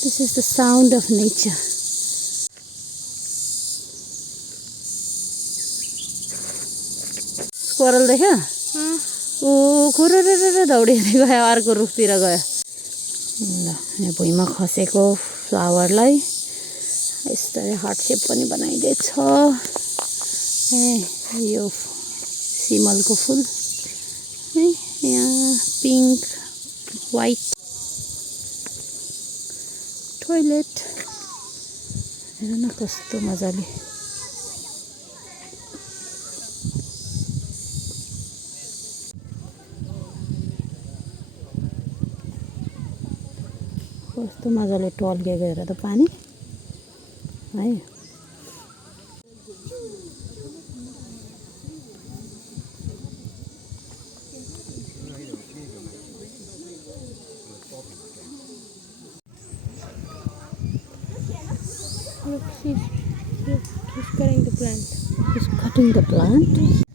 This is the sound of nature. Squirrel देख्यो ऊ खुरुरुरु दौडिएर गयो अर्को रुखतिर गयो ल यहाँ भुइँमा खसेको फ्लावरलाई यसरी हार्ट शेप पनि बनाइदिएछ यो सिमलको फुल है यहाँ पिंक व्हाइट टोयलेट हेर न कस्तो मजाले कस्तो मजाले टल्केको हेर त पानी है Look, he's cutting the plant. He's cutting the plant?